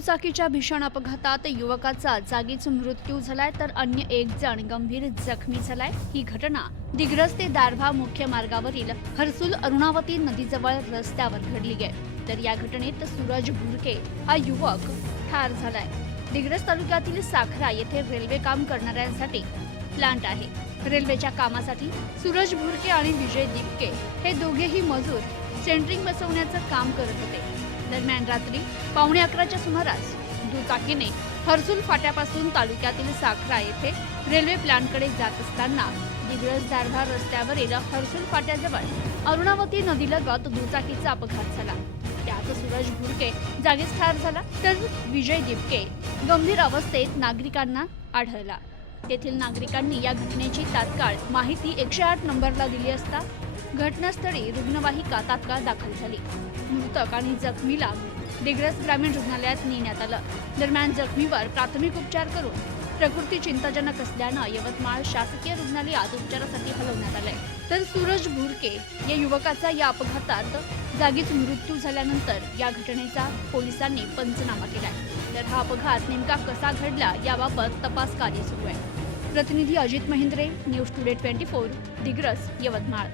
दुचाकीच्या भीषण अपघातात युवकाचा जागीच मृत्यू झालाय तर अन्य एक जण गंभीर जखमी झालाय। ही घटना दिग्रस ते दारव्हा मुख्य मार्गावरील हर्सुल अरुणावती नदीजवळ रस्त्यावर घडली आहे। तर या घटनेत सूरज भुरके हा युवक ठार झालाय। दिग्रस तालुक्यातील साखरा येथे रेल्वे काम करणाऱ्यांसाठी प्लांट आहे। रेल्वेच्या कामासाठी सूरज भुरके आणि विजय दिपके हे दोघेही मजूर सेंट्रिंग बसवण्याचं काम करत होते। दरम्यान रात्री 11:15च्या सुमारास दुचाकीने हर्सुल फाट्यापासून तालुक्यातील साखरा येथे रेल्वे प्लांटकडे जात असताना दिग्रस दारव्हा रस्त्यावरील हर्सुल फाट्याजवळ अरुणावती नदीलगत दुचाकीचा अपघात झाला। त्यात सूरज भुरके जागीच ठार झाला तर विजय दिपके गंभीर अवस्थेत नागरिकांना आढळला। तेथील नागरिकांनी या घटनेची तात्काळ माहिती 108 नंबरला दिली असता घटनास्थळी रुग्णवाहिका तात्काळ दाखल झाली। मृतक आणि जखमीला दिग्रस ग्रामीण रुग्णालयात नेण्यात आलं। दरम्यान जखमीवर प्राथमिक उपचार करून प्रकृती चिंताजनक असल्यानं यवतमाळ शासकीय रुग्णालयात उपचारासाठी हलवण्यात आलंय। तर सूरज भुरके या युवकाचा या अपघातात जागीच मृत्यू झाल्यानंतर या घटनेचा पोलिसांनी पंचनामा केलाय। तर हा अपघात नेमका कसा घडला याबाबत तपास कार्य सुरू आहे। प्रतिनिधी अजित महिंद्रे, न्यूज टुडे 24, दिग्रस, यवतमाळ।